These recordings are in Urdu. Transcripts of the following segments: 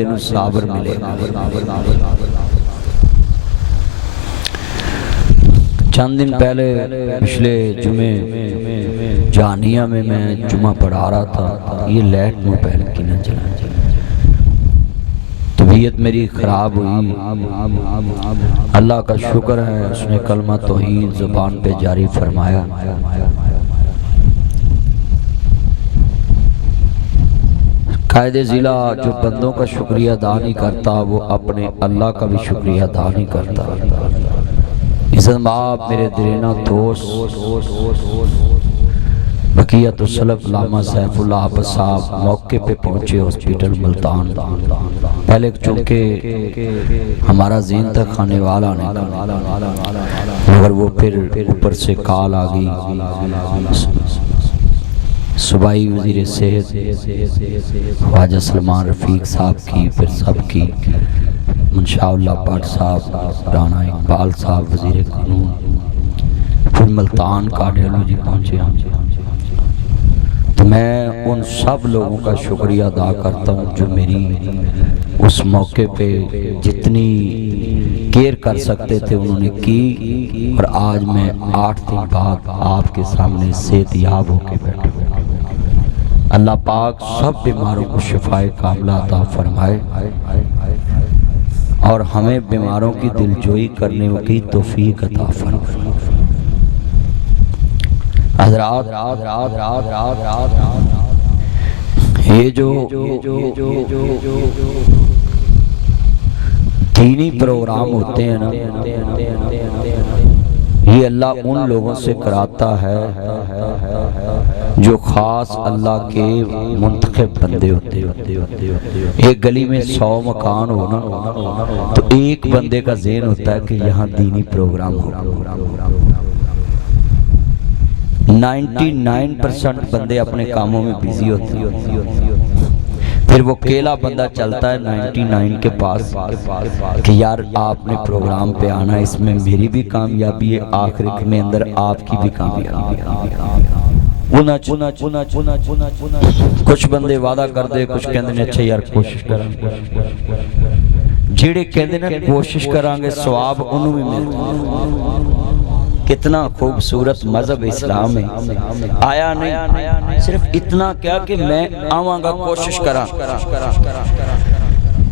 تینوں صبر ملے گا۔ چند دن پہلے پچھلے جمعے جانیہ میں جمعہ پڑھا رہا تھا، یہ لائٹ موبائل کی نہ چلا، طبیعت میری خراب ہوئی۔ اللہ کا شکر ہے اس نے کلمہ توحید زبان پہ جاری فرمایا۔ قائد ضلع جو بندوں کا شکریہ ادا نہیں کرتا وہ اپنے اللہ کا بھی شکریہ ادا نہیں کرتا۔ عزت مآب میرے دیرینہ دوست بقیت السلف علامہ سیف اللہ عبد صاحب موقع پہ پہنچے ہاسپٹل ملتان۔ پہلے چونکہ ہمارا ذہن تک کھانے والا نہیں، مگر وہ پھر اوپر سے کال آ گئی صوبائی وزیر صحت خواجہ سلمان رفیق صاحب کی، پھر سب کی، منشاء اللہ بٹ صاحب، رانا اقبال صاحب وزیر قانون، پھر ملتان کارڈیالوجی پہنچے ہم۔ تو میں ان سب لوگوں کا شکریہ ادا کرتا ہوں جو میری اس موقع پہ جتنی کیئر کر سکتے تھے انہوں نے کی، اور آج میں 8 دن بعد آپ کے سامنے صحت یاب ہو کے بیٹھا ہوں۔ اللہ پاک سب بیماروں کو شفائے کاملہ عطا فرمائے اور ہمیں بیماروں کی دلجوئی کرنے کی توفیق عطا فرمائے۔ حضرات یہ جو دینی پروگرام ہوتے ہیں نا، یہ اللہ ان لوگوں سے کراتا ہے جو خاص اللہ کے منتخب بندے ہوتے ہیں۔ ایک گلی میں 100 مکان ہونا تو ایک بندے کا ذہن ہوتا ہے کہ یہاں دینی پروگرام ہو۔ 99% بندے اپنے کاموں میں بیزی ہوتے ہیں، پھر وہ کیلا بندہ چلتا ہے 99 کے پاس کہ یار آپ نے پروگرام پہ آنا، اس میں میری بھی کامیابی ہے، آخرت میں اندر آپ کی بھی کامیابی ہے۔ کچھ بندے وعدہ کر دے، کچھ کہندے نے اچھا یار کوشش کریں، جیڑے کہندے نے کوشش کرانگے ثواب انہوں میں ملتا۔ کتنا خوبصورت مذہب اسلام ہے، آیا نہیں صرف اتنا کیا کہ میں آواں گا کوشش کرا۔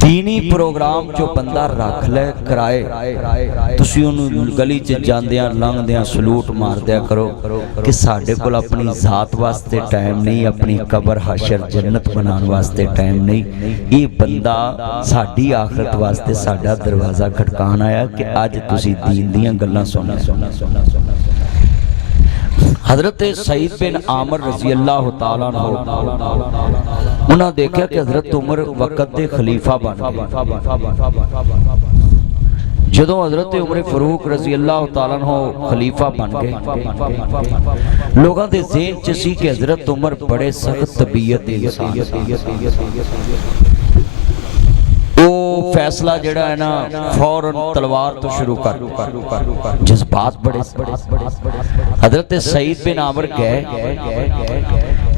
دینی پروگرام جو بندہ رکھ لے کرائے، تسی انہوں گلی چ جاندیاں لنگ دیاں سلوٹ مار دیا کرو کہ ساڑھے کل اپنی ذات واسطے ٹائم نہیں، اپنی قبر حشر جنت بنان واسطے ٹائم نہیں۔ یہ بندہ ساڑھی آخرت واسطے ساڑھا دروازہ کھٹکان آیا کہ آج تسی دین دیاں گلہ سونا۔ حضرت سعید بن عامر رضی اللہ تعالیٰ عنہ انہاں دیکھا کہ حضرت عمر وقت دے خلیفہ بن گئے۔ جدوں حضرت عمر فاروق رضی اللہ تعالیٰ عنہ خلیفہ بن گئے، لوگاں دے ذہن چسی کہ حضرت عمر بڑے سخت طبیعت انسان، فیصلہ جڑا ہے نا فوراً تلوار تو شروع کر، جذبات بڑے۔ حضرت سعید بن عامر گئے،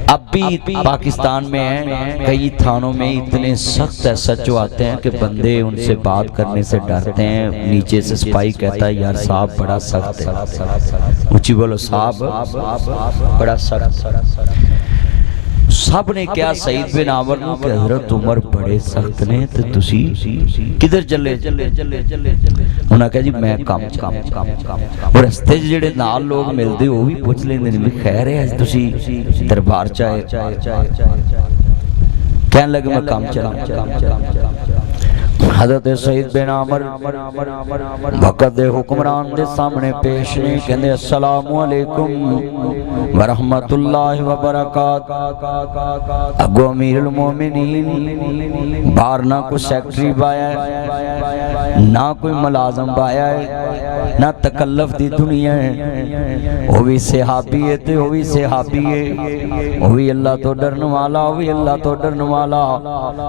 اب بھی پاکستان میں ہیں، کئی تھانوں میں اتنے سخت SHO آتے ہیں کہ بندے ان سے بات کرنے سے ڈرتے ہیں۔ نیچے سے سپاہی کہتا ہے یار صاحب بڑا سخت ہے، اونچی بولو صاحب بڑا سخت۔ سب نے کیا سعید بن عامر نو کہ حضرت عمر بڑے سخت نے تو تسی کدھر چلے؟ انہاں کہا جی میں کام اور رستے جڑے نال لوگ ملتے وہ بھی پوچھ لیں دن بھی خیر ہے تسی دربار چاہے کہنے لگے میں کام چلا۔ حضرت سعید بن عامر وقت دے حکمران دے سامنے پیش نے کہندے السلام علیکم ورحمت اللہ وبرکاتہ۔ اگو امیر المومنین باہر نہ کوئی سیکٹری بایا ہے، نہ کوئی ملازم بایا ہے، نہ تکلف دی دنیا ہے، وہ بھی صحابی ہے تے وہ بھی صحابی ہے، وہ بھی اللہ تو ڈرن والا، وہ بھی اللہ تو ڈرن والا،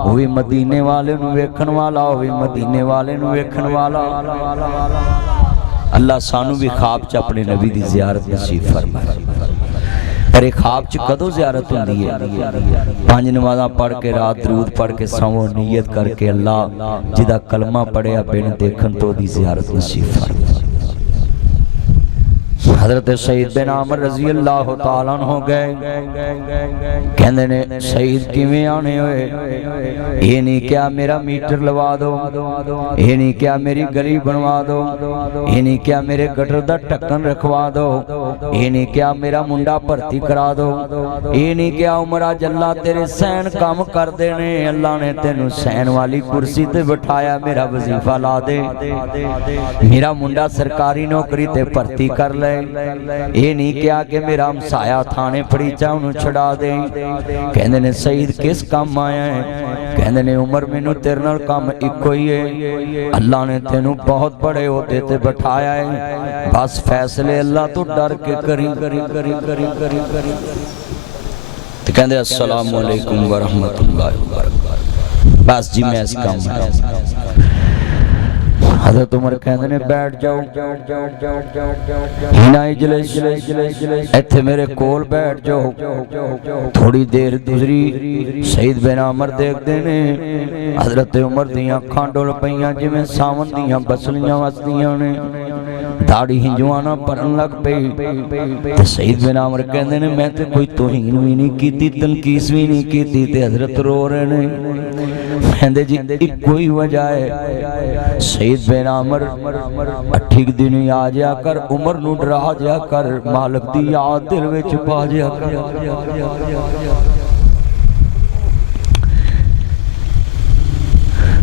وہ بھی مدینے والے نو ویکھن والا، وہ بھی مدینے والے نو ویکھن والا۔ اللہ سانو بھی خواب چ اپنے نبی دی زیارت نصیب فرمائے۔ پر خواب چ کدو زیارت ہوندی ہے؟ 5 نمازاں پڑھ کے رات درود پڑھ کے سو نیت کر کے اللہ جدا کلمہ پڑھیا بن دیکھن تو دی زیارت نصیب فرما۔ حضرت سید بن عامر رضی اللہ تعالیٰ عنہ گئے، کہندے نے سید کیویں آنے ہوئے؟ یہ نہیں کیا میرا میٹر لوا دو، یہ نہیں کیا میری گلی بنوا دو، یہ نہیں کیا میرے گٹر دا ٹکن رکھوا دو، یہ نہیں کیا میرا منڈا بھرتی کرا دو، یہ نہیں کیا عمرہ جلہ تیرے سین کام کر دینے، اللہ نے تینوں سین والی کرسی تے بٹھایا، میرا وظیفہ لا دے، میرا منڈا سرکاری نوکری تے بھرتی کر لے، یہ نہیں کیا کہ میرا ہمسایہ تھانے پڑیچا انہوں چھڑا دیں۔ کہندے نے سید کس کام آیا ہے؟ کہندے نے عمر مینوں تیرے نال کام ایکو ہی ہے، اللہ نے تینوں بہت بڑے عہدے تے بٹھایا ہے، بس فیصلے اللہ تو ڈر کے کری۔ تو کہندے السلام علیکم ورحمت اللہ وبرکاتہ، بس جی میں اس کام ہے۔ حضرت عمر کہندے نے بیٹھ جاؤ، ہنا اجلس، ایتھے میرے کول بیٹھ جاؤ۔ تھوڑی دیر گزری، سید بن عامر دیکھ دینے حضرت عمر دیاں اکھاں ڈول پئیاں جویں ساون دیاں بسلیاں وسدیاں نے، داڑھی ہنجوانا پرن لگ پئی۔ تے سید بن عامر کہندے نے میں تے کوئی توہین بھی نہیں کیتی، تنقیس بھی نہیں کیتی، تے حضرت رو رہے نے۔ کہندے جی ایک کوئی وجہ ہے، سید بن عامر اٹھیک دنی آ جا کر، عمر نو ڈرا جا کر، مالک دی یاد دل وچ پا جا کر۔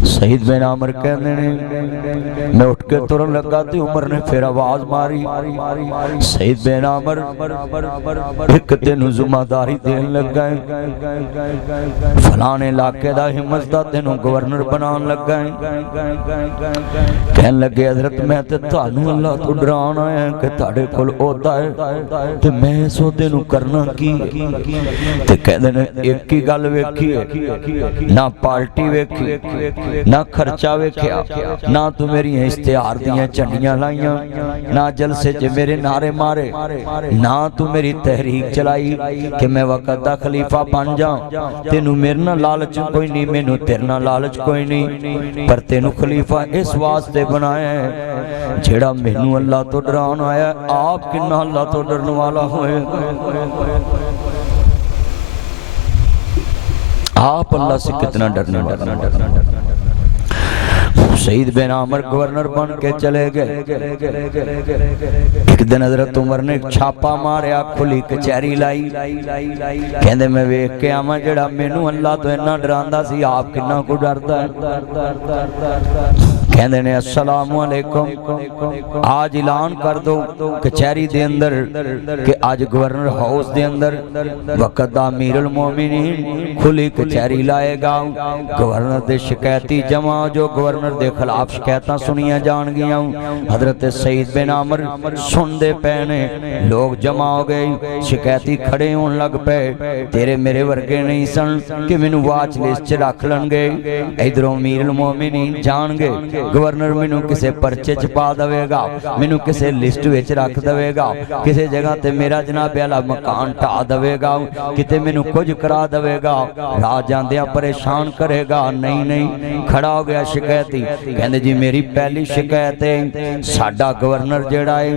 سید بن عامر کہنے نے میں اٹھ کے ترن لگا تے عمر نے پھر آواز ماری، سید بن عامر ایک تینوں ذمہ داری دین لگا ہے، فلانے علاقے دا ہمت دا تینوں گورنر بنان لگا ہے۔ کہن لگے حضرت میں تے تانوں اللہ تو ڈران آیا ہے کہ تاڑے کل عہدہ ہے تے میں اس عہدے نو کرنا کی؟ تے کہندے نے ایک ہی گل ویکھی ہے، نہ پارٹی ویکھی، نہ خرچہ ویکھیا، نہ تو میری اشتہار دیاں چنڈیاں لائیاں، نہ جلسے چ میرے نعرے مارے، نہ تو میری تحریک چلائی کہ میں وقت دا خلیفہ بن جاؤں۔ تینوں میرے نہ لالچ کوئی نہیں، مینوں تیرے نہ لالچ کوئی نہیں، پر تینوں خلیفہ اس واسطے بنایا ہے جیڑا مینوں اللہ تو ڈران آیا ہے۔ آپ کنا اللہ تو ڈرن والا ہوئے، آپ اللہ سے کتنا ڈرنا۔ سید بن عامر گورنر بن کے چلے گئے۔ ایک دن حضرت عمر نے چھاپا ماریا، کھلی کچہری لائی، کہندے میں ویکھ کے آواں جڑا مینوں اللہ تو اتنا ڈراندا سی، آپ کنا کو ڈردا ہے؟ کہندے نے السلام علیکم، آج اعلان کر دو کچہری دے اندر کہ آج گورنر ہاؤس دے اندر وقت دا امیر المومنین کھلی کچہری لائے گا، گورنر دے شکایتی جمع جو گورنر دے خلاف شکایتاں سنیاں جان گیاں۔ حضرت سید بن عامر سن دے پینے، لوگ جمع ہو گئے، شکایتی کھڑے ہون لگ پے، تیرے میرے ورگے نہیں سن کہ مینوں واچ لسٹ چ رکھ لن گے، ادھروں امیر المومنین جان گے گورنر مینوں کسے پرچے چھپا دوے گا، مینوں کسے لسٹ وچ رکھ دوے گا، کسے جگہ تے میرا جناب اعلیٰ مکان ٹھا دوے گا، کتے مینوں کچھ کرا دوے گا، راہ جاندیاں پریشان کرے گا۔ نہیں، کھڑا ہو گیا شکایتی، کہندے جی میری پہلی شکایت ہے، ساڈا گورنر جڑا ہے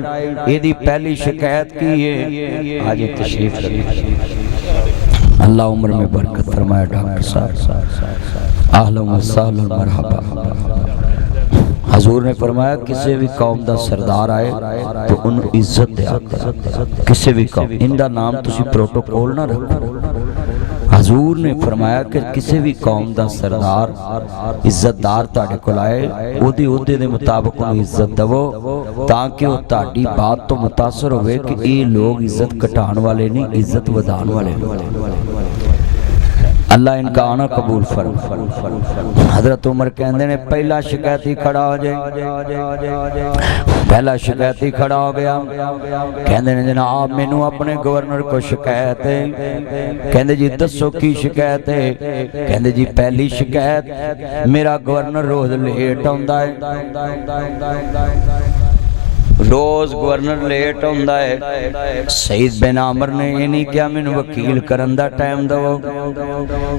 ایدی پہلی شکایت کی ہے۔ آج تشریف لگی، اللہ عمر میں برکت فرمائے ڈاکٹر صاحب، اہلا و سہلا مرحبا۔ حضور نے فرمایا کسی بھی قوم دا سردار آئے تو انہوں عزت دیا کر، کسی بھی قوم ان دا نام تسی پروٹوکول نہ رکھو۔ حضور نے فرمایا کہ کسی بھی قوم دا سردار عزتدار تاڑے کو لائے، او دی عہدے دے مطابق انہوں عزت دو تاکہ وہ تاڑی بات تو متاثر ہوئے کہ یہ لوگ عزت کٹان والے نہیں، عزت ودان والے نہیں۔ اللہ ان کا آنا قبول فرما۔ حضرت عمر کہندے نے پہلا شکایتی کھڑا ہو جائے، پہلا شکایتی کھڑا ہو گیا، کہندے نے جناب مینوں اپنے گورنر کو شکایت ہے۔ کہندے جی دسو کی شکایت ہے؟ کہندے جی پہلی شکایت میرا گورنر روز لیٹ ہوندا ہے، روز گورنر لیٹ ہوندا ہے، سعید بن عامر نے یہ نہیں کیا مینوں وکیل کرن دا ٹائم دو،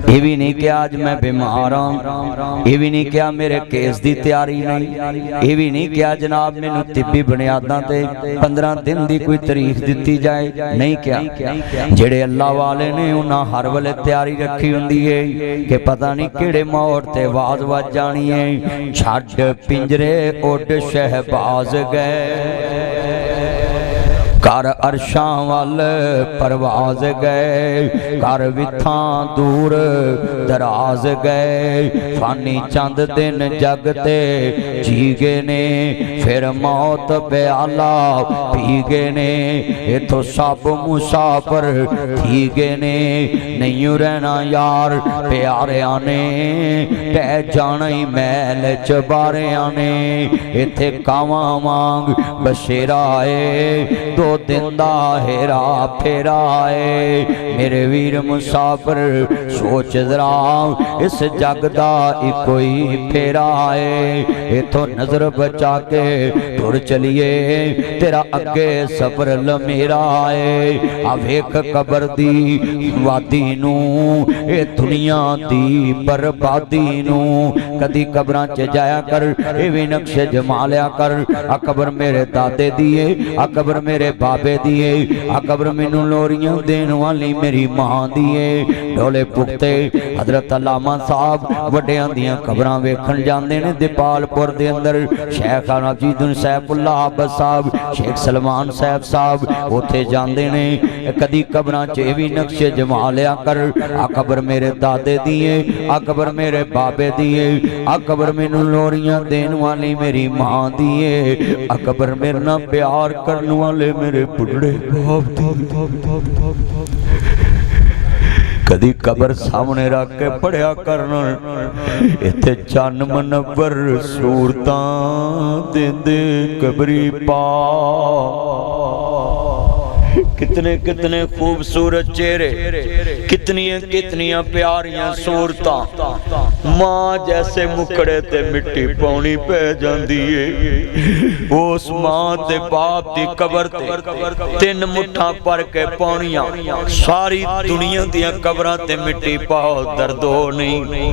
یہ بھی نہیں کیا آج میں بیمار ہوں، یہ بھی نہیں کیا میرے کیس دی تیاری نہیں، یہ بھی نہیں کیا جناب مینوں طبی بنیاداں تے 15 دن دی کوئی تاریخ دتی جائے، نہیں کیا۔ جڑے اللہ والے نے انہاں ہر ویلے تیاری رکھی ہوندی ہے کہ پتہ نہیں کیڑے موڑ تے آواز وج جانی ہے، چھڈ پنجرے اڈ شہباز گئے، کر عرشاں وال پرواز گئے، کر وتھاں دور دراز گئے، فانی چند دن جگ تے جی گئے نے، پھر موت پیالہ پی گئے نے، اتھو سب مسافر تھی گئے نے، نہیں رہنا یار پیاریاں نے، ٹہ جانا ہی محل چباریاں نے، اتھے کاواں وانگ بشیرا آئے، دو دن دا ہیرا پھیرا آئے، میرے ویر مسافر سوچ ذرا اس جگ دا کوئی پھیرا آئے، اتھو نظر بچا کے ٹر چلیے تیرا اگے سفر لمیرا آئے، اب ایک قبر دی وادی نو اے دنیا دی بربادی نو، کدی قبراں چ جایا کر اے بھی نقش جمالیا کر، آ قبر میرے دادے دیئے، آ قبر میرے بابے دیئے، آ قبر مینوں لوریاں دین والی میری ماں دیئے، ڈھولے پکتے حضرت علامہ صاحب وڈیاں دیاں قبراں ویکھن جاندے نے دیپال پور دے اندر، شیخ عبید سیف اللہ عبد صاحب، شیخ سلمان صاحب صاحب اوتھے جاندے نے، کدی قبراں چ بھی نقش جمالیا کر، آ قبر میرے دادے دیئے، آ قبر میرے بابے دیئے، آ قبر مینوں لوریاں دین والی میری ماں دیئے، آ قبر میرے نہ پیار کرن والے میرے بڑھڑے باپ دیئے، کدی قبر سامنے رکھ کے پڑھیا کرنا، اتھے چان منور صورتاں دیندے قبری پا، کتنے کتنے خوبصورت چہرے، کتنی پیاریاں صورتاں، ماں جیسے مکڑے تے مٹی پاؤنی پہ جاندی ہے، اس ماں تے باپ دی قبر تے 3 مٹھاں پر کے پاؤنیاں، ساری دنیا دیاں قبراں تے مٹی پاؤ دردو نہیں،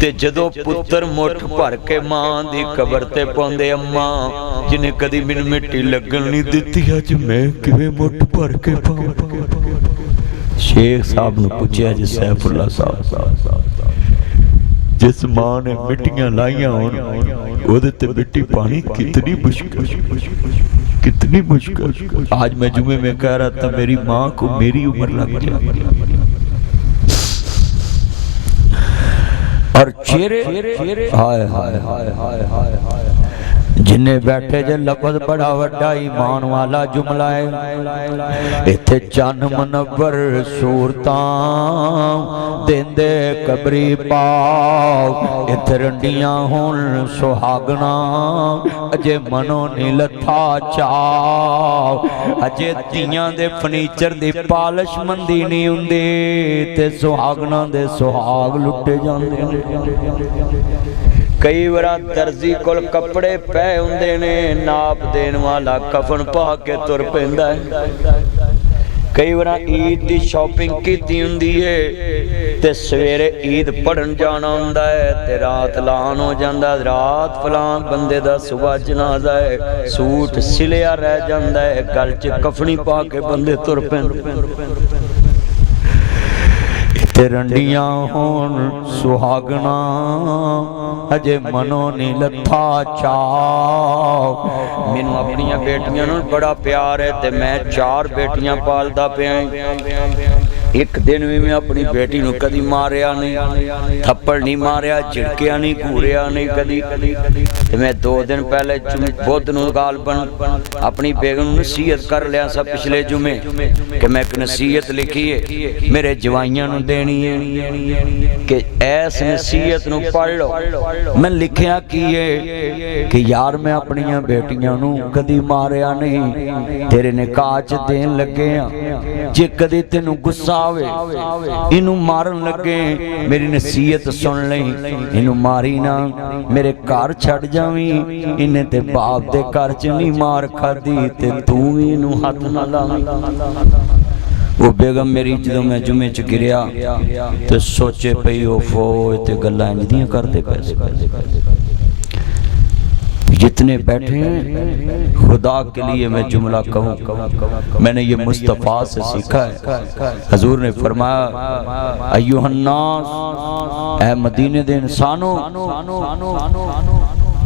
تے جدو پتر مٹھ پر کے ماں دی قبر تے پاؤندے، اماں جنہیں کدی من مٹی لگن نہیں دیتی، آج میں کیویں مٹھ پر کے پاؤں۔ شیخ صاحب نے پوچھا جی سیف اللہ صاحب، جس ماں نے مٹیاں لائیاں ہون وہ دیتے مٹی پانی کتنی مشکل، کتنی مشکل، آج میں جمعے میں کہہ رہا تھا میری ماں کو میری عمر لگ جائے، اور چہرے ہائے ہائے ہائے ہائے ہائے، جنہیں بیٹھے جے لفظ بڑا وڈا ایمان والا جملہ ہے، اتھے چان منور صورتاں دیندے قبری پاؤ، اتھے رنڈیاں ہون سہاگنا، اجے منو نہیں لتھا چاؤ، اجے تیاں دے فرنیچر دی پالش مندی نہیں ہوندی، تے سہاگنا دے سہاگ لٹے جاندے، کئی برا درزی کول کپڑے پہ ہوندے نے، ناپ دین والا کفن پا کے تر پیندا ہے، کئی برا عید دی شاپنگ کیتی ہوندی ہے، تے سویرے عید پڑھن جانا ہوندا ہے، تے رات لان ہو جاندا، رات فلان بندے دا صبح جنازہ ہے، سوٹ سلیا رہ جاندا ہے، گل چ کفنی پا کے بندے تر پیندے، تے رنڈیاں ہون سہاگنا، اجے منو نہیں لتھا چاؤ، مینوں اپنیاں بیٹیاں نوں بڑا پیار ہے، تے میں 4 بیٹیاں پالدا پیا، ایک دن بھی میں اپنی بیٹی نوں کدی ماریا نہیں، تھپڑ نہیں ماریا، جھڑکیا نہیں، گھوریا نہیں کدی، تے میں 2 دن پہلے بدھ نوں غالباً اپنی بیگم نصیحت کر لیا سا پچھلے جمعے کہ میں ایک نصیحت لکھی ہے میرے جوائیاں نوں دینی ہے کہ ایس نصیحت نوں پڑھ لو، میں لکھیا کیے کہ یار میں اپنیاں بیٹیاں نوں کدی ماریا نہیں، تیرے نکاح چ دین لگے ہاں، جے کدی تینوں غصہ آوے انہوں مارن لگے میری نصیحت سن لیں انہوں ماری نہ میرے کار چھڑ جاویں انہیں تے باپ دے کار چنی مار کھا دی تے تو انہوں ہاتھ نہ لاویں وہ بیگم میری جدوں میں جمعے چ گریا تے سوچے پئی او فو تے گلاں انجدیاں کر دے پیسے جتنے بیٹھے ہیں خدا کے لیے میں جملہ کہوں میں نے یہ مصطفیٰ سے سیکھا ہے حضور نے فرمایا ایوہ الناس اے مدینے دے انسانوں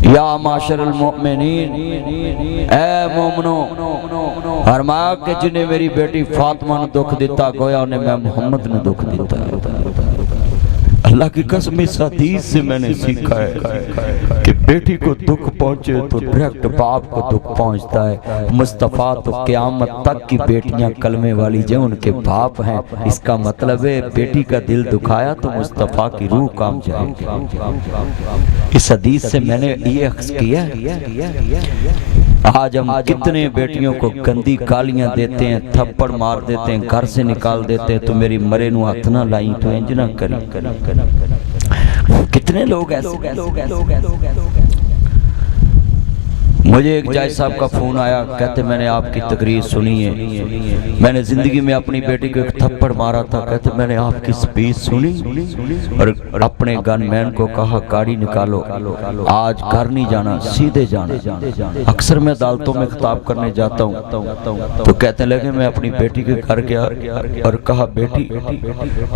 یا معاشر المؤمنین اے مومنوں فرمایا کہ جنہیں میری بیٹی فاطمہ نے دکھ دیتا گویا انہیں میں محمد نے دکھ دیتا اللہ کی قسم اس حدیث سے میں نے سیکھا ہے کہ بیٹی کو دکھ پہنچے تو ڈائریکٹ باپ کو دکھ پہنچتا ہے مصطفیٰ تو قیامت تک کی بیٹیاں کلمے والی جو ان کے باپ ہیں اس کا مطلب ہے بیٹی کا دل دکھایا تو مصطفیٰ کی روح کام جائے گی اس حدیث سے میں نے یہ اخذ کیا آج ہم کتنے بیٹیوں کو گندی گالیاں دیتے ہیں تھپڑ مار دیتے ہیں گھر سے نکال دیتے ہیں تو میری مرے نو ہاتھ نہ لائیں تو انج نہ کری کتنے لوگ ایسے مجھے ایک جائز صاحب کا فون آیا کہتے میں نے آپ کی تقریر سنی ہے میں نے زندگی میں اپنی بیٹی کو ایک تھپڑ مارا تھا کہتے میں نے آپ کی سپیچ سنی اور اپنے گن مین کو کہا گاڑی نکالو آج گھر نہیں جانا سیدھے جانا اکثر میں عدالتوں میں خطاب کرنے جاتا ہوں تو کہتے لگے میں اپنی بیٹی کے گھر گیا اور کہا بیٹی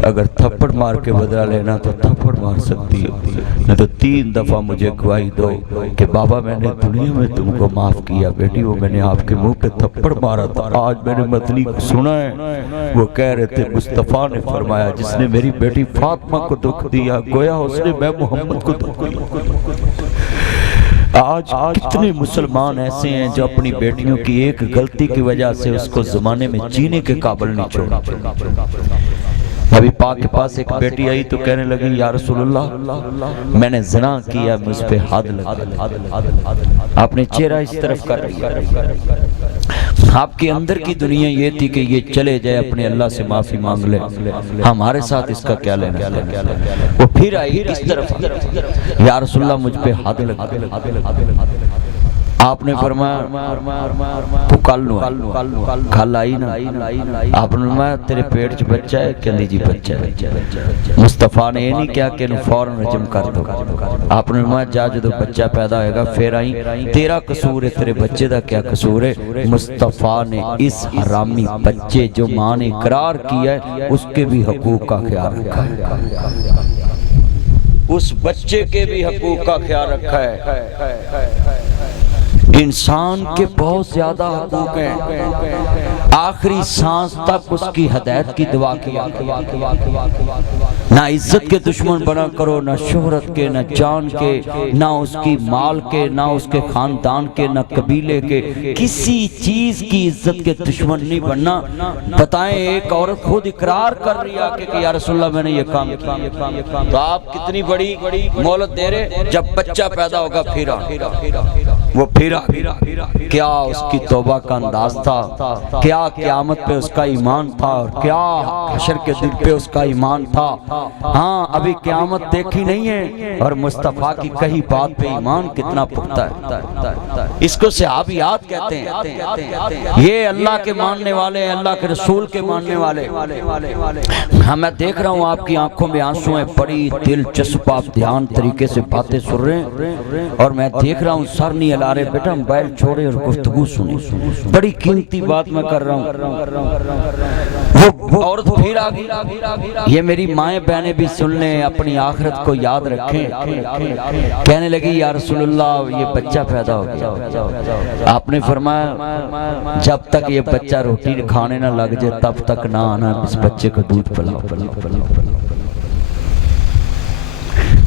اگر تھپڑ مار کے بدلہ لینا تو تھپڑ مار سکتی ہے نہیں تو 3 دفعہ مجھے گواہی دو کہ بابا میں نے دنیا میں تم کو معاف کیا بیٹی وہ میں نے آپ کے منہ پہ تھپڑ مارا تھا آج میں نے مدنی کو سنا ہے وہ کہہ رہے تھے مصطفیٰ نے فرمایا جس نے میری بیٹی فاطمہ کو دکھ دیا گویا اس نے میں محمد کو دکھ دیا آج کتنے مسلمان ایسے ہیں جو اپنی بیٹیوں کی ایک غلطی کی وجہ سے اس کو زمانے میں جینے کے قابل نہیں چھوڑا نبی پاک کے پاس ایک بیٹی آئی تو کہنے لگی یا رسول اللہ میں نے زنا کیا مجھ پہ حد لگا آپ نے چہرہ اس طرف کر لیا آپ کے اندر کی دنیا یہ تھی کہ یہ چلے جائے اپنے اللہ سے معافی مانگ لے ہمارے ساتھ اس کا کیا لینا وہ پھر آئی اس طرف یا رسول اللہ مجھ پہ حد لگا آپ نے فرمایا تو کل نو کل آئی نا آپ نے فرمایا تیرے پیٹ چ بچہ ہے کہندی جی بچہ ہے مصطفیٰ نے یہ نہیں کیا کہ انہوں فوراً رجم کر دو آپ نے فرمایا جا جدو بچہ پیدا ہوئے گا پھر آئیں تیرا قصور ہے تیرے بچے دا کیا قصور ہے مصطفیٰ نے اس حرامی بچے جو ماں نے اقرار کیا ہے اس کے بھی حقوق کا خیال رکھا ہے اس بچے کے بھی حقوق کا خیال رکھا ہے انسان کے بہت زیادہ حقوق ہیں آخری سانس تک اس کی ہدایت کی دعا کیا نہ عزت کے دشمن بنا کرو نہ شہرت کے نہ جان کے نہ اس کی مال کے نہ اس کے خاندان کے نہ قبیلے کے کسی چیز کی عزت کے دشمن نہیں بننا بتائیں ایک عورت خود اقرار کر رہی ہے کہ یا رسول اللہ میں نے یہ کام کیا تو آپ کتنی بڑی مہلت دے رہے جب بچہ پیدا ہوگا پھرا وہ پھرا کیا اس کی توبہ کا انداز تھا کیا قیامت پہ اس کا ایمان تھا اور کیا حشر کے دن پہ اس کا ایمان تھا ہاں ابھی قیامت دیکھی نہیں ہے اور مصطفیٰ کی کہی بات پہ ایمان کتنا پختہ ہے اس کو صحابیات کہتے ہیں یہ اللہ کے ماننے والے ہیں اللہ کے رسول کے ماننے والے ہاں میں دیکھ رہا ہوں آپ کی آنکھوں میں آنسو ہیں بڑی دلچسپ آپ دھیان طریقے سے باتیں سن رہے ہیں اور میں دیکھ رہا ہوں سر نہیں ہلا رہے بیٹا موبائل چھوڑے اور گفتگو سنیں بڑی قیمتی بات میں کر رہا ہوں وہ عورت پھر آگئی یہ میری مائیں بہنیں بھی سن لیں اپنی آخرت کو یاد رکھیں کہنے لگی یا رسول اللہ یہ بچہ پیدا ہو گیا آپ نے فرمایا جب تک یہ بچہ روٹی کھانے نہ لگ جائے تب تک نہ آنا اس بچے کو دودھ پلاؤ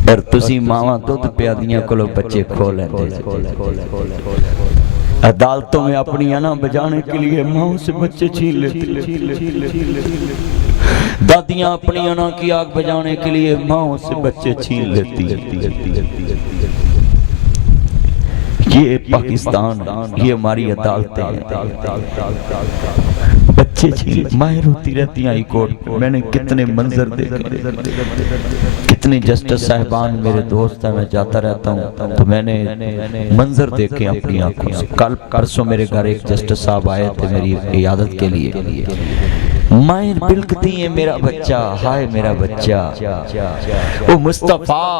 اور تسی ماما دودھ پیادیاں کو لوگ بچے کھو لیتے عدالتوں میں اپنی انا بجانے کے لیے ماں سے بچے چھین لیتے دادیاں اپنی انا کی آگ بجانے کے لیے ماں سے بچے چھین لیتی یہ پاکستان، یہ ہماری عدالتیں ہیں۔ بچے چھین، ماہر ہوتی رہتی ہیں ہائی کورٹ، میں نے کتنے منظر دیکھے، کتنے جسٹس صاحبان میرے دوست ہیں، میں جاتا رہتا ہوں تو میں نے منظر دیکھے اپنی آنکھوں سے۔ کل پرسوں میرے گھر ایک جسٹس صاحب آئے تھے میری عیادت کے لیے، مائیں بلکتی ہیں میرا بچہ، ہائے میرا بچہ۔ وہ مصطفیٰ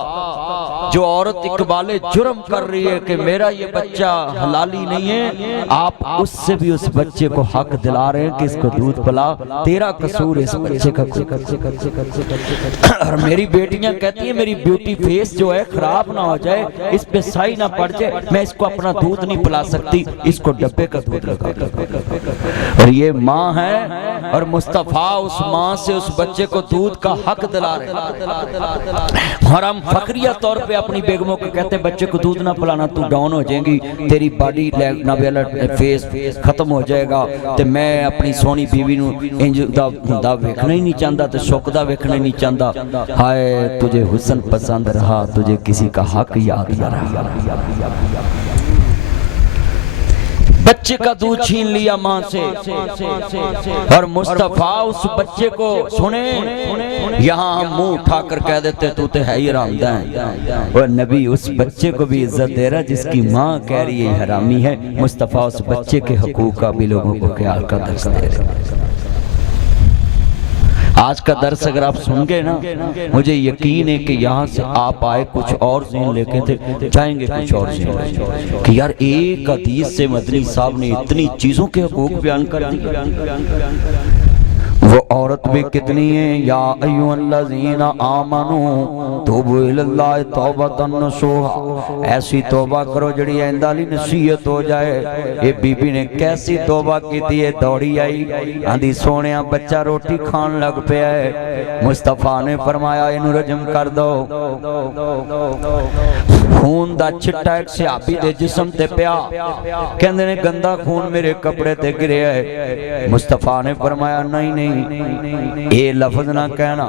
جو عورت اقبال جرم کر رہی ہے کہ میرا یہ بچہ حلالی نہیں ہے، آپ اس سے بھی اس بچے کو حق دلا رہے ہیں کہ اس کو دودھ پلا، تیرا قصور اس بچے کا اور میری بیٹیاں کہتی ہیں میری بیوٹی فیس جو ہے خراب نہ ہو جائے، اس پہ سائی نہ پڑ جائے، میں اس کو اپنا دودھ نہیں پلا سکتی، اس کو ڈبے کا دودھ لگا دو۔ اور یہ ماں ہے اور مصطفیٰ اس ماں سے اس بچے کو دودھ کا حق دلا رہے ہیں۔ اور ہم فخریہ طور پہ اپنی بیگموں کو کہتے ہیں بچے کو دودھ نہ پلانا، تو ڈاؤن ہو جائیں گی، تیری باڈی فیس ختم ہو جائے گا، تے میں اپنی سونی بیوی نو انج دا ویکھنا ہی نہیں چاہتا، تے سکدا ویکھنا ہی نہیں چاہتا۔ ہائے تجھے حسن پسند رہا، تجھے کسی کا حق یاد نہ رہا۔ بچے کا دودھ چھین لیا ماں سے، اور مصطفیٰ اس بچے کو سنیں، یہاں ہم منہ اٹھا کر کہہ دیتے تو تے ہے ہی حرامدہ ہے، اور نبی اس بچے کو بھی عزت دے رہا جس کی ماں کہہ رہی ہے حرامی ہے۔ مصطفیٰ اس بچے کے حقوق کا بھی لوگوں کو خیال کا درس دے رہے۔ آج کا درس اگر آپ سن گئے نا، مجھے یقین ہے کہ یہاں سے آپ آئے کچھ اور ذہن لے کے تھے، جائیں گے کچھ اور ذہن کہ یار ایک حدیث سے مدنی صاحب نے اتنی چیزوں کے حقوق بیان کر دی۔ وہ عورت بھی کتنی ہیں، یا ایھا الذین آمنوا توبوا الی اللہ توبۃ نصوحا، ایسی توبہ کرو جڑی آئندہ والی نصیحت ہو جائے۔ یہ بی بی نے کیسی توبہ کی تھی، یہ دوڑی آئی، آندھی سونیا بچہ روٹی کھان لگ پیا ہے، مصطفیٰ نے فرمایا انہوں رجم کر دو۔ خون دا چھٹا ایک صحابی دے جسم تے پیا، کہندے نے گندا خون میرے کپڑے تے گرے ہے، مصطفیٰ نے فرمایا نہیں نہیں اے لفظ نہ کہنا،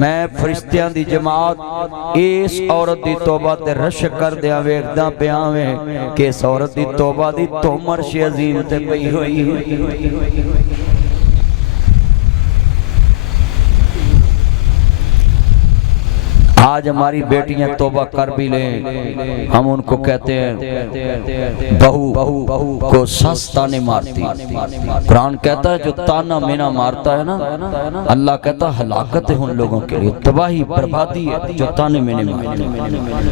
میں فرشتیاں دی جماعت اس عورت دی توبہ تے رشک کر دیا ویکھداں پیاویں کہ اس عورت دی توبہ دی توم عرش عظیم تے پئی ہوئی۔ آج ہماری بیٹیاں توبہ کر بھی لیں، ہم ان کو کہتے ہیں بہو کو سس تانے مارتی۔ قرآن کہتا ہے جو تانا مینا مارتا ہے نا، اللہ کہتا ہے ہلاکت ہے ان لوگوں کے لیے، تباہی بربادی ہے جو تانے مینے مارتے ہیں۔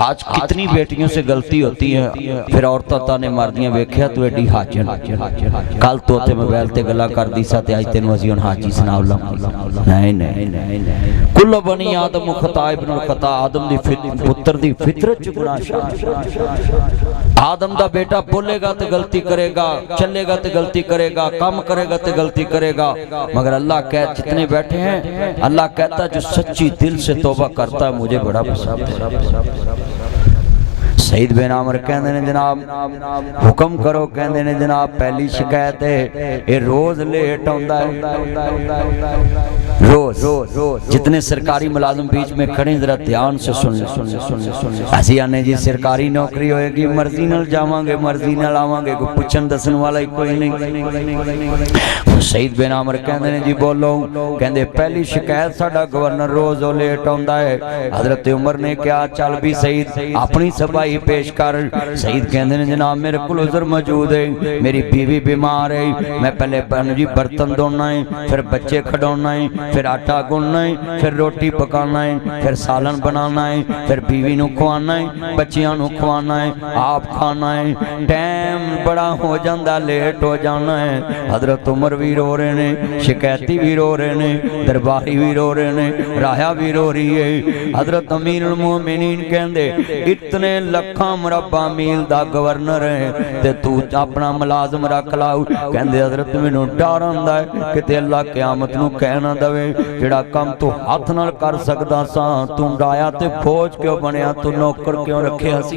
آج کتنی بیٹیوں سے غلطی ہوتی ہے، پھر عورتہ تانے مار دیاں ویکھیا تو ایڈی حاجن، کل تو تے موبائل تے گلا کر دی سا تے آج تینوں ازیون حاجی سنا اللہ، نہیں کل بنی آدم خطا ابن الخطا، آدم دی پتر دی فطرت چ گناہ شامل۔ آدم دا بیٹا بولے گا تے غلطی کرے گا، چلے گا تے غلطی کرے گا، کام کرے گا تے غلطی کرے گا، مگر اللہ کہتا جتنے بیٹھے ہیں، اللہ کہتا جو سچی دل سے توبہ کرتا ہے مجھے بڑا پسند ہے۔ سعید بن عامر کہندے نے جناب حکم کرو، کہندے نے جناب پہلی شکایت ہے یہ روز لیٹ ہوندا ہے، روز جتنے سرکاری ملازم بیچ میں کھڑے ذرا دھیان سے سن لیں۔ ایسی آنے جی سرکاری نوکری ہوئے گی، مرضی نال جاواں گے مرضی نال آواں گے، کوئی پوچھن دسن والا ہی کوئی نہیں۔ سعید بن عامر کہندے نے جی بولو، کہندے پہلی شکایت ساڈا گورنر روز لیٹ ہوندا ہے۔ حضرت عمر نے کہا چل بھی سعید اپنی صفائی پیش کر۔ سعید کہندے نے جناب میرے کل عذر موجود ہے، میری بیوی بیمار ہے، میں پہلے جی برتن دھونا ہے، پھر بچے کھڈونا ہے، پھر آٹا گننا ہے، پھر روٹی پکانا ہے، پھر سالن بنانا ہے، پھر بیوی نو کھوانا ہے، بچیاں نو کھوانا ہے، آپ کھانا ہے، ٹائم بڑا ہو جاندہ لیٹ ہو جانا ہے۔ حضرت عمر بھی رو رہے نے، شکایتی بھی رو رہے نے، درباری بھی رو رہے نے، راہا بھی رو رہی ہے۔ حضرت امیر المومنین کہندے اتنے لکھاں مربع میل دا گورنر ہے تے تو اپنا ملازم رکھ لاؤ، کہندے حضرت مینوں ڈر ہوندا ہے کہ تے اللہ قیامت نو کہہ نہ دے جڑا کم تو ہاتھ نال کر سکدا ساں تو ڈایا تے فوج کیوں بنیا، تو نوکر کیوں رکھیا سی۔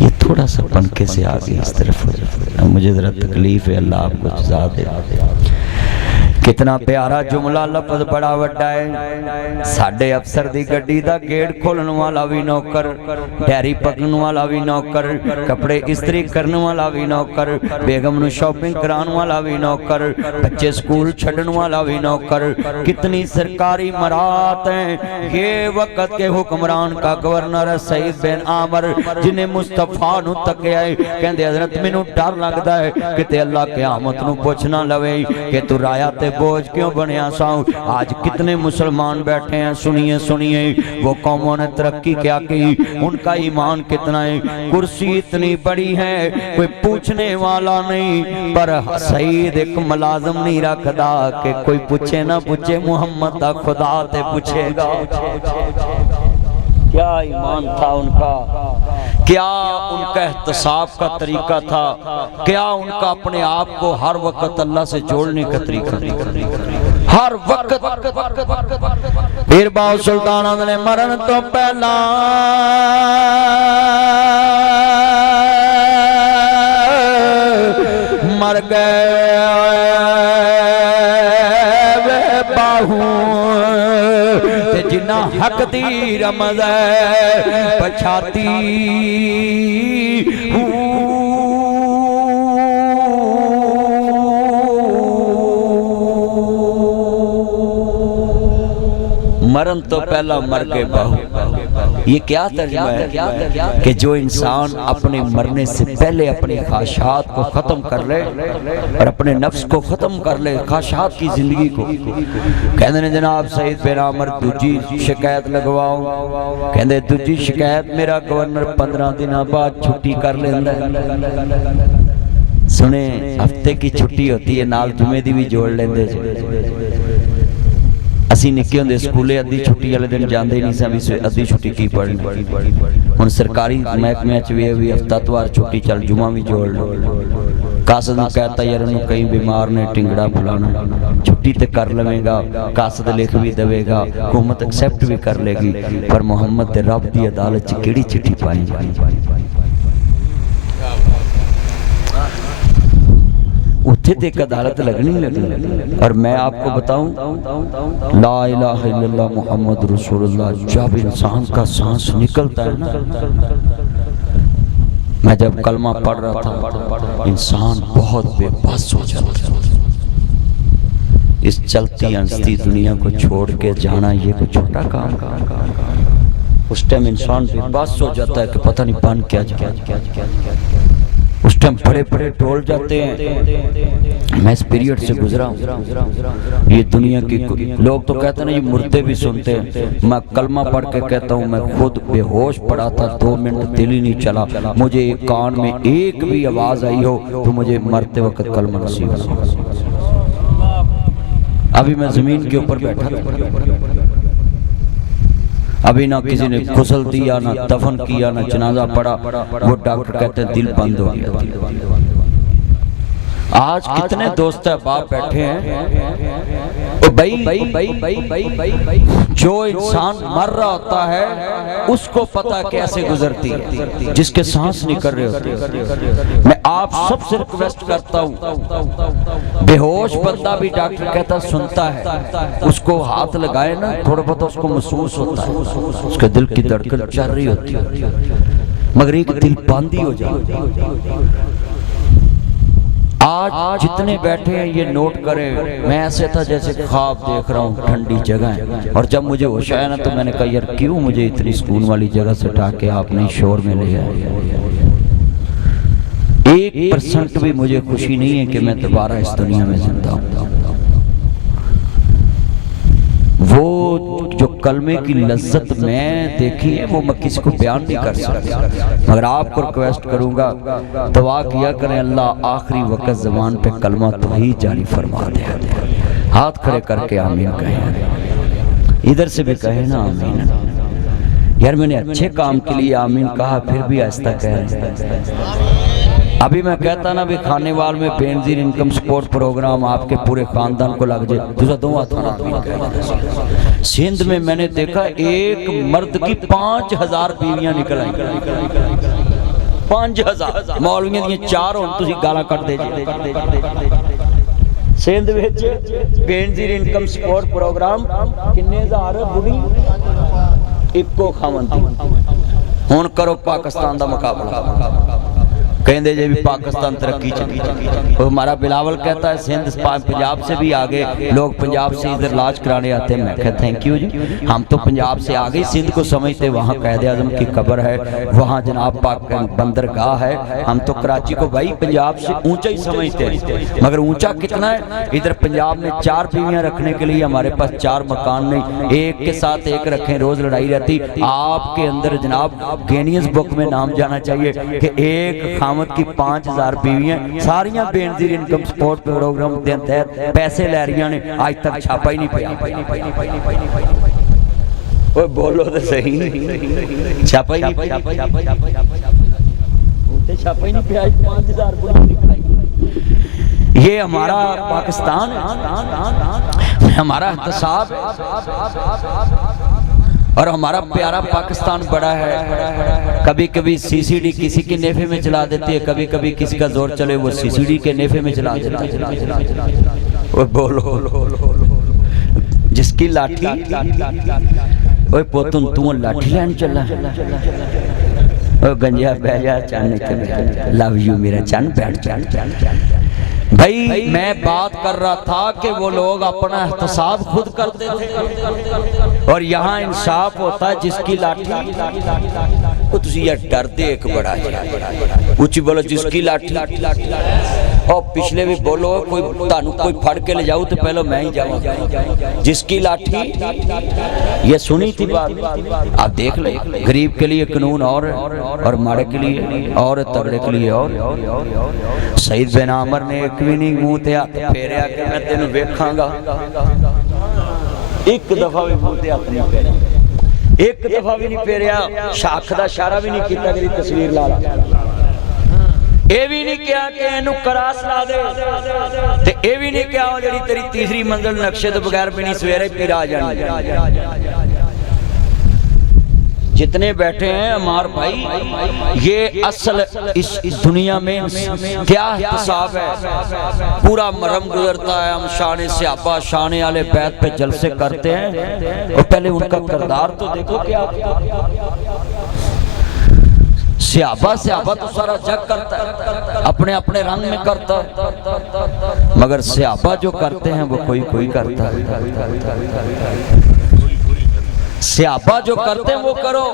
یہ تھوڑا سا پنکھے سے آگے اس طرف ہو جائے، مجھے ذرا تکلیف ہے، اللہ آپ کو جزا دے کتنا پیارا جملہ لفظ بڑا وڈا ہے. ساڈے افسر دی گڈی دا گیٹ کھولن والا بھی نوکر, ڈیری پکن والا بھی نوکر, کپڑے استری کرن والا بھی نوکر, بیگم نو شاپنگ کران والا بھی نوکر, بچے سکول چھڈن والا بھی نوکر. کتنی سرکاری مرات ہیں. یہ وقت کے حکمران کا گورنر سعید بن عامر جنہیں مصطفیٰ نو تکے آئے کہندے حضرت میں نو ڈر لگدا ہے کہ تے اللہ قیامت نو پوچھنا لوے کہ تو رایا تے بوجھ کیوں بنیا ساؤں. آج کتنے مسلمان بیٹھے ہیں. سنیے سنیے وہ قوموں نے ترقی کیا کی, ان کا ایمان کتنا ہے. کرسی اتنی بڑی ہے کوئی پوچھنے والا نہیں, پر سعید ایک ملازم نہیں رکھدا کہ کوئی پوچھے نہ پوچھے, محمد دا خدا تے پوچھے گا. کیا ایمان تھا ان کا, کیا ان کا احتساب کا طریقہ تھا, کیا ان کا اپنے آپ کو ہر وقت اللہ سے جوڑنے کا طریقہ تھا. ہر وقت پیر باو سلطان نے مرن تو پہلا مر گئے جنہ حق دی رمض پچھاتی مرن تو پہلا مر کے بہو. یہ کیا ترجمہ ہے کہ جو انسان اپنے مرنے سے پہلے اپنی خواہشات کو ختم کر لے اور اپنے نفس کو ختم کر لے, خواہشات کی زندگی کو. کہندے نے جناب سعید بن عامر دوجی شکایت لگواؤ, کہندے دوجی شکایت میرا گورنر 15 دنوں بعد چھٹی کر لیندا ہے. سنیں ہفتے کی چھٹی ہوتی ہے نال جمعے دی بھی جوڑ لیندے اسی نکے ہوندے سکولے ادھی چھٹی والے دن جاندے ہی نہیں سا بھی ادھی چھٹی کی پڑھنی. ہن سرکاری محکمے چ بھی ہفتہ اتوار چھٹی چل جمعہ بھی جوڑ لو. قاصد نو کہتا یار انہوں کہیں بیمار نے ٹنگڑا بھلانا, چھٹی تے کر لویں گا, قاصد لکھ بھی دوے گا, حکومت ایکسیپٹ بھی کر لے گی, پر محمد تے رب دی عدالت چ کیڑی چٹھی پائی اتھے تے ایک عدالت لگنی لگنی. اور میں آپ کو بتاؤں لا الہ الا اللہ محمد رسول اللہ جب انسان کا سانس نکلتا ہے نا, میں جب کلمہ پڑھ رہا تھا انسان بہت بے بس ہو جاتا ہے. اس چلتی ہنستی دنیا کو چھوڑ کے جانا یہ کوئی چھوٹا کام. اس ٹائم انسان بے بس ہو جاتا ہے کہ پتہ نہیں بن کیا جائے. اس ٹائم بڑے بڑے ٹول جاتے ہیں. میں اس پیریڈ سے گزرا ہوں. یہ دنیا کی لوگ تو کہتے ہیں یہ مردے بھی سنتے ہیں. میں کلمہ پڑھ کے کہتا ہوں میں خود بے ہوش پڑا تھا, 2 منٹ دل ہی نہیں چلا. مجھے ایک کان میں ایک بھی آواز آئی ہو تو مجھے مرتے وقت کلمہ نصیب ہو. ابھی میں زمین کے اوپر بیٹھا تھا, ابھی نہ کسی نے غسل دیا, نہ دفن کیا, نہ جنازہ پڑھا. وہ ڈاکٹر کہتے ہیں دل بند ہو گیا. آج کتنے دوست احباب بیٹھے ہیں جو انسان مر رہا ہوتا ہے اس کو پتہ کیسے گزرتی ہے, جس کے سانس نکل رہے ہوتے ہیں. میں آپ سب سے ریکویسٹ کرتا ہوں, بے ہوش بندہ بھی ڈاکٹر کہتا سنتا ہے, اس کو ہاتھ لگائے نا تھوڑا بہت اس کو محسوس ہوتا ہے, اس کے دل کی دھڑکن چل رہی ہوتی ہے, مگر ایک دل باندھی ہو جائے. آج جتنے بیٹھے ہیں یہ نوٹ کریں, میں ایسے تھا جیسے خواب دیکھ رہا ہوں ٹھنڈی جگہ ہے, اور جب مجھے ہوش آیا نا تو میں نے کہا یار کیوں مجھے اتنی سکون والی جگہ سے اٹھا کے آپ نے شور میں لے آئے. 1% بھی مجھے خوشی نہیں ہے کہ میں دوبارہ اس دنیا میں زندہ ہوں. وہ جو کلمے کی لذت میں دیکھی ہے وہ میں کسی کو بیان نہیں کر سکتا, مگر آپ کو ریکویسٹ کروں گا دعا کیا کریں اللہ آخری وقت زبان پہ کلمہ توحید جاری فرما دے. ہاتھ کھڑے کر کے آمین کہیں, ادھر سے بھی کہیں نا آمین. یار میں نے اچھے کام کے لیے آمین کہا پھر بھی آہستہ کہہ رہے ہیں. ابھی میں کہتا نا بھی کھانے وال میں بینظیر انکم سپورٹ پروگرام آپ کے پورے خاندان کو لگ جائے دوسرا دو آتھانا آمین کہہ. سندھ میں میں نے دیکھا ایک مرد کی 5000 بیویاں نکل آئیں. 5000 مولویاں دیئے 4 ہوں تسی گالا کٹ دے جائے. سندھ وچ بینظیر انکم سپورٹ پروگرام کنے ہزار بڑی اکو خاوند ہن کرو پاکستان دا مقابلہ کہندے جے بھی پاکستان ترقی چلی ہمارا بلاول کہتا ہے سندھ پنجاب سے بھی آگے لوگ پنجاب سے ادھر لاج کرانے آتے ہیں میں کہا تھینک یو جی ہم تو پنجاب سے آگے سندھ کو سمجھتے وہاں قائد اعظم کی قبر ہے وہاں جناب پاک بندرگاہ ہے ہم تو کراچی کو بھائی پنجاب سے اونچا ہی سمجھتے ہیں مگر اونچا کتنا ہے ادھر پنجاب میں 4 بیویاں رکھنے کے لیے ہمارے پاس 4 مکان نہیں ایک کے ساتھ ایک رکھیں روز لڑائی رہتی آپ کے اندر جناب گینیس بک میں نام جانا چاہیے کہ ایک خامد کی 5000 بیویاں ساریاں بینظیر انکم سپورٹ پروگرام دے تحت پیسے لے رہی نے آج تک چھاپا ہی نہیں پیا اوہ بولو تو صحیح چھاپا ہی نہیں پیا 5000 یہ ہمارا پاکستان ہے ہمارا احتساب اور ہمارا پیارا پاکستان بڑا ہے کبھی کبھی سی سی ڈی کسی کے نیفے میں چلا دیتی ہے کبھی کبھی کسی کا زور چلے وہ سی سی ڈی کے نیفے میں چلا دیتا ہے اور بولو جس کی لاٹھی اوہ پوتن تو لاٹھی لین چلا اوہ گنجا بہ جا چاند کے لو یو میرا چاند بیٹھ چاند بھائی میں بات کر رہا تھا کہ وہ لوگ اپنا احتساب خود کرتے تھے اور یہاں انصاف ہوتا ہے جس کی لاٹھی وہ تسی یا ڈر دے ایک بڑا اچھی بولو جس کی لاٹھی اور پچھلے بھی بولو کوئی پھڑ کے لے جاؤ تو پہلے میں ہی جاؤں جس کی لاٹھی یہ سنی تھی بات آپ دیکھ لیں غریب کے لیے قانون اور ماڑے کے لیے اور تگڑے کے لیے اور سعید بن عامر نے ایک بھی نہیں منہ تے ہاتھ پھیریا کہ میں تینوں ویکھاں گا ایک دفعہ بھی منہ تے ہاتھ نہیں پھیریا ایک دفعہ بھی نہیں پھیریا شاخ دا اشارہ بھی نہیں کیتا کہ تصویر لا اے بھی نہیں کیا کہ اینو کراس لا دے تے اے بھی نہیں کیا جڑی تیری تیسری منزل نقشے تو بغیر بھی نہیں سویرے پیر آ جانی جتنے بیٹھے ہیں ہمار بھائی یہ اصل اس دنیا میں کیا احتساب ہے پورا مرم گزرتا ہے ہم شان صحابہ شان آل بیت پہ جلسے کرتے ہیں اور پہلے ان کا کردار تو دیکھو کیا صحابہ تو سارا جگ کرتا ہے اپنے اپنے رنگ میں کرتا ہے مگر صحابہ جو کرتے ہیں وہ کوئی کرتا ہے صحابہ جو کرتے ہیں وہ کرو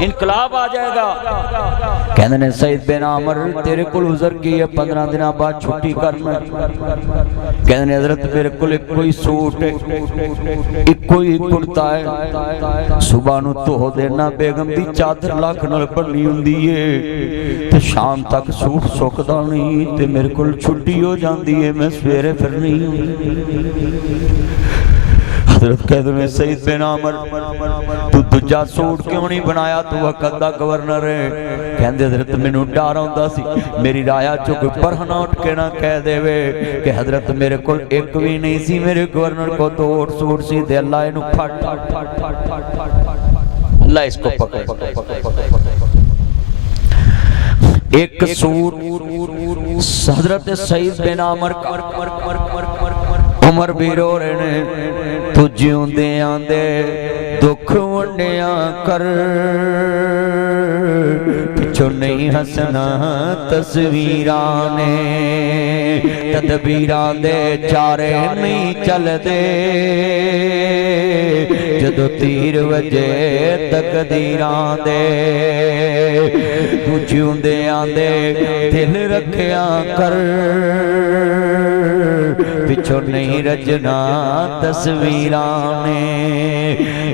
انقلاب آ جائے گا کہنے نے سعید بن عامر تیرے کل حضر کی ہے 15 دن بعد چھٹی کرنا کہنے نے حضرت میرے کل ایک کوئی سوٹ ایک کوئی کرتا ہے صبح نو تو ہو دینا بیگم دی چادر لاکھ نل پڑنی ہوں دیئے تو شام تک سوٹ سوکتا نہیں تے میرے کل چھٹی ہو جان دیئے میں سویرے پھر نہیں ہوں حضرت کہتے ہیں سعید بن عامر تو دجا سوٹ کیوں نہیں بنایا تو وقت دا گورنر ہے کہندے حضرت میں نو ڈارا ہوں دا سی میری رایا چکے پرہنا اٹھ کے نہ کہہ دے وے کہ حضرت میرے کل ایک بھی نہیں سی میرے گورنر کو تو اوٹ سوٹ سی دے اللہ انو پھٹ اللہ اس کو پکڑ ایک سوٹ حضرت سعید بن عامر کا عمر بھی رو رہے نے تو جیوں دے آندے دکھ ونڈیاں کر پچھو نہیں ہسنا تصویرانے تدبیران دے چارے نہیں چل دے جدو تیر وجے تقدیران دے تو جیوں دے آندے دل رکھیاں کر پچھو نہیں رجنا تصویرانے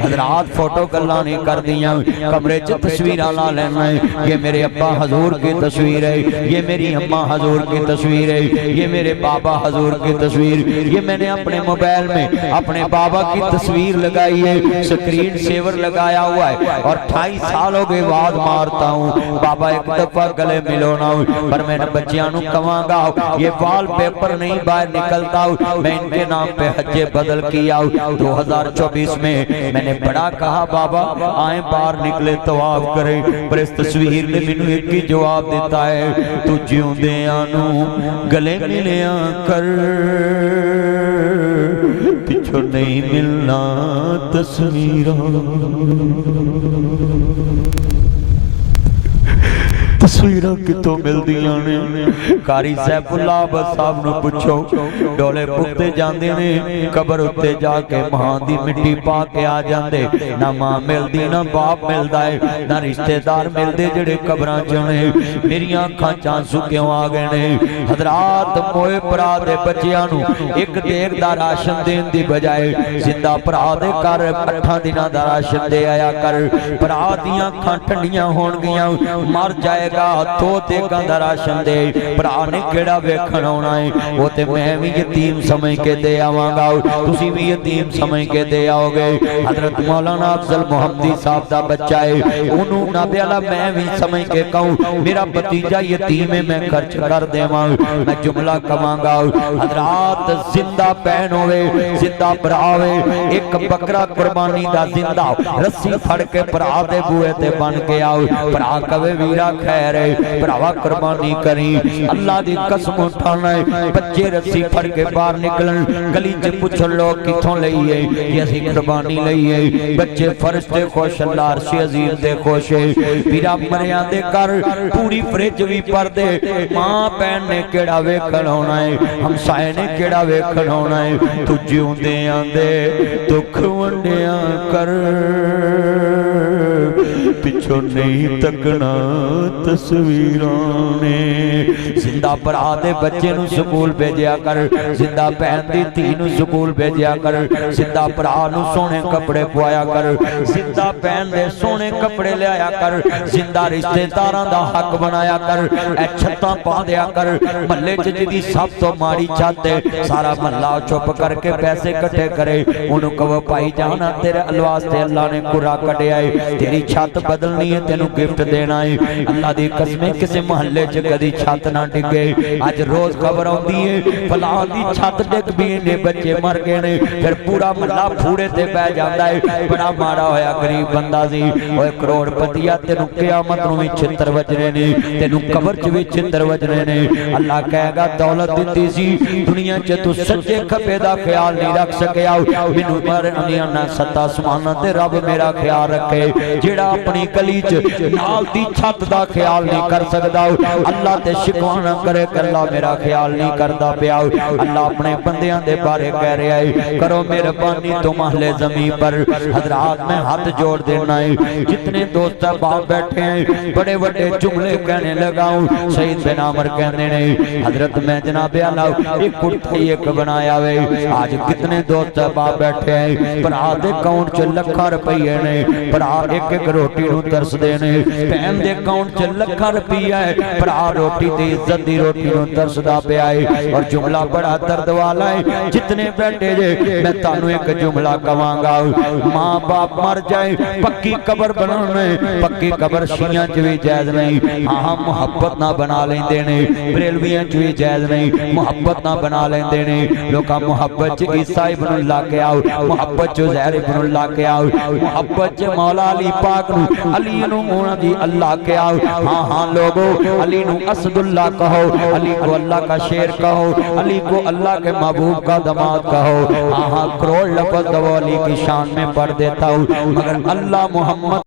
حضرات فوٹو کلانی کر دیا کمرے چھ تصویران لا لینا ہے یہ میرے ابا حضور کی تصویر ہے یہ میری اماں حضور کی تصویر ہے یہ میرے بابا حضور کی تصویر یہ میں نے اپنے موبائل میں اپنے بابا کی تصویر لگائی ہے سکرین سیور لگایا ہوا ہے اور 28 سال ہو گئے وعد مارتا ہوں بابا ایک دفعہ گلے ملونا ہوں پر میں نے بچیاں نو کماں گا یہ وال پیپر نہیں باہر نکلتا گا میں ان کے نام پہ حج بدل کیا 2024 میں میں نے بڑا کہا بابا آئیں باہر نکلے طواف کریں پر اس تصویر نے مینوں ایک ہی جواب دیتا ہے تو جیوندیاں نو گلے ملیاں کر پچھو نہیں ملنا تصویراں تصویراں کتوں مل دیاں نے قاری سیف اللہ عبد صاحب نو پوچھو ڈولے پکتے جاندے نے قبر اتے جا کے ماں دی مٹی پا کے آ جاندے نہ ماں مل دی نہ باپ مل دائے نہ رشتہ دار مل دے جڑے قبراں چنے میری آنکھاں چانسو کیوں آ گئے نے حضرات موئے پرا دے بچیاں نو ایک دیکھ دا راشن دین دی بجائے زندہ پرا دے کر 8 دنہ دا راشن دے آیا کر پرا دیاں کھاں ٹھنڈیاں ہون گیاں مر جائے تو تے گاندہ راشن دے پرانے کیڑا ویکھن ہونا ہے وہ تے میں بھی یتیم سمجھ کے دے آواں گا تسی بھی یتیم سمجھ کے دے آؤ گے حضرت مولانا افضل محمدی صاحب دا بچہ ہے انہوں نبی اللہ میں بھی سمجھ کے کہوں میرا بتیجہ یتیم ہے میں خرچ کر دے ماں میں جملہ کماں گا حضرات زندہ پہن ہوئے زندہ براوے ایک بکرا قربانی دا زندہ رسی پھڑ کے پرا دے بوئے تے بن کے آؤ پرا کوے ویرا خیر پراوا قربانی کری اللہ دی قسم اٹھانا ہے بچے رسی پھڑ کے باہر نکلن گلی چے پوچھو لوگ کتھوں لئیے یہ اسی قربانی لئیے بچے فرشتے خوش اللہ عرش عظیم دے خوش پیرا مریاں دے کر پوری فریج بھی پر دے ماں بہن نے کیڑا ویکھن ہونا ہے ہمسائے نے کیڑا ویکھن ہونا ہے تو جیوندیاں دے دکھ ونڈیاں کر پچھو نہیں تکنا تصویروں نے زندہ پر آدھے بچے نو سکول بھیجیا کر زندہ پہن دی تھی نو سکول بھیجیا کر زندہ پر آنو سونے کپڑے پوایا کر زندہ پہن دے سونے کپڑے لے آیا کر زندہ رشتے داران دا حق بنایا کر اے چھتاں پا دیا کر ملے جدی سب تو ماری چاہتے سارا ملہ چوپ کر کے پیسے کٹے کرے انہوں کو پائی جانا تیرے الواستے اللہ نے قرآن کٹے آئے تیری چھت بدلنی ہے تینوں گفٹ دینا ہے اللہ دی قسمیں کسے محلے چکدی چھت نہ ڈگے آج روز خبر ہوندی ہے فلاں دی چھت ڈگ بھی نے بچے مر گئے نے پھر پورا محلہ پھوڑے تے بہ جاتا ہے بڑا مارا ہویا غریب بندہ سی اوے کروڑ پتیا تینوں قیامت نو بھی چھتر وجنے نے تینوں قبر چ بھی چھتر وجنے نے اللہ کہے گا دولت دیتی سی دنیا چ تو سچے کھپے دا خیال نہیں رکھ سکیا مینوں مر انیاں نہ ستا سمانا تے رب میرا خیال رکھے جیڑا اپنی گلی چ نال دی چھت دا خیال نہیں کر سکدا اللہ تے شکوانا کرے کہ اللہ میرا خیال نہیں کردا پیا اللہ اپنے بندیاں دے بارے کہہ رہا ہے کرو مہربانی تو محلے زمین پر حضرات میں ہاتھ جوڑ دینا ہے جتنے دوست احباب بیٹھے ہیں بڑے بڑے جملے کہنے لگاؤں شہید بن عامر کہنے نے حضرت میں جناب اعلیٰ ایک کرتی ایک بنایا ہوئے آج کتنے دوست احباب بیٹھے ہیں پر آدھے کاؤنٹ چ لکھا روپیے نے پر ایک ایک روٹی نو ترس دینے پہن دے کاؤنٹ چ لکھا روپیہ ہے پر روٹی تے عزت دی روٹی نو ترس دا پہ آئے اور جملہ بڑا درد والا ہے جتنے بیٹھے جے میں تانوں ایک جملہ کہاں گا ماں باپ مر جائے پکی قبر بنانے پکی قبر شیعہ چ بھی جائز نہیں ہاں محبت نہ بنا لیندے نے بریلویاں چ بھی جائز نہیں محبت نہ بنا لیندے نے لوکاں محبت چ عیسیٰ ابن اللہ کے آؤ محبت چ زہر ابن اللہ کے آؤ محبت چ مولا علی پاک نو علی نو مونا دی اللہ کے آؤ ہاں لوگو علی نو اسد اللہ کہو علی کو اللہ کا شیر کہو علی کو اللہ کے محبوب کا دماد کہو ہاں کروڑ لفظ دو علی کی شان میں پڑھ دیتا ہوں مگر اللہ محمد